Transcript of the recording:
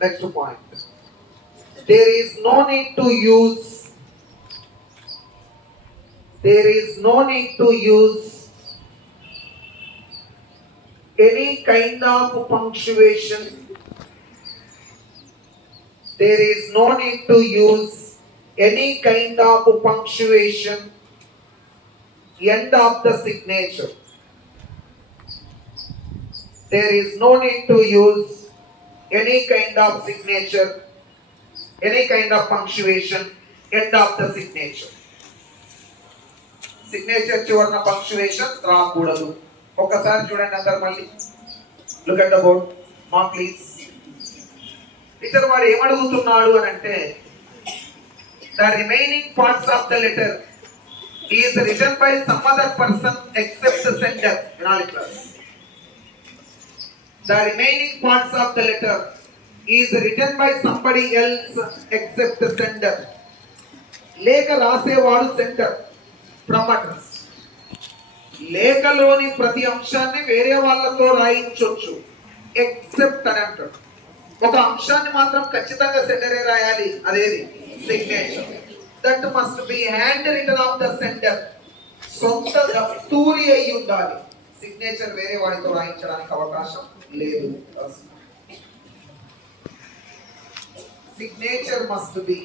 Next point. There is no need to use. There is no need to use any kind of punctuation. There is no need to use any kind of punctuation end of the signature. There is no need to use any kind of signature, any kind of punctuation end of the signature. Signature చివరన punctuation రాకూడదు. ఒక్కసారి చూడండి అందరు మళ్ళీ. Look at the board మా please. Teacher వాడు ఏమడుగుతున్నాడు అని అంటే the remaining parts of the letter is written by some other person except sender. వినాలి class. The remaining parts of the letter is written by somebody else except sender. లేఖ రాసేవాడు sender from address. లేఖలోని ప్రతి అంశాన్ని వేరే వాళ్ళతో రాయించవచ్చు ఎక్సెప్ట్ అని అంటాడు. ఒక అంశాన్ని మాత్రం ఖచ్చితంగా సెండరే రాయాలి. అదేది signature. That must be hand written of the sender. సొంత దస్తూరి అయి ఉండాలి. సిగ్నేచర్ వేరే వాడితో రాయించడానికి అవకాశం లేదు. Signature must be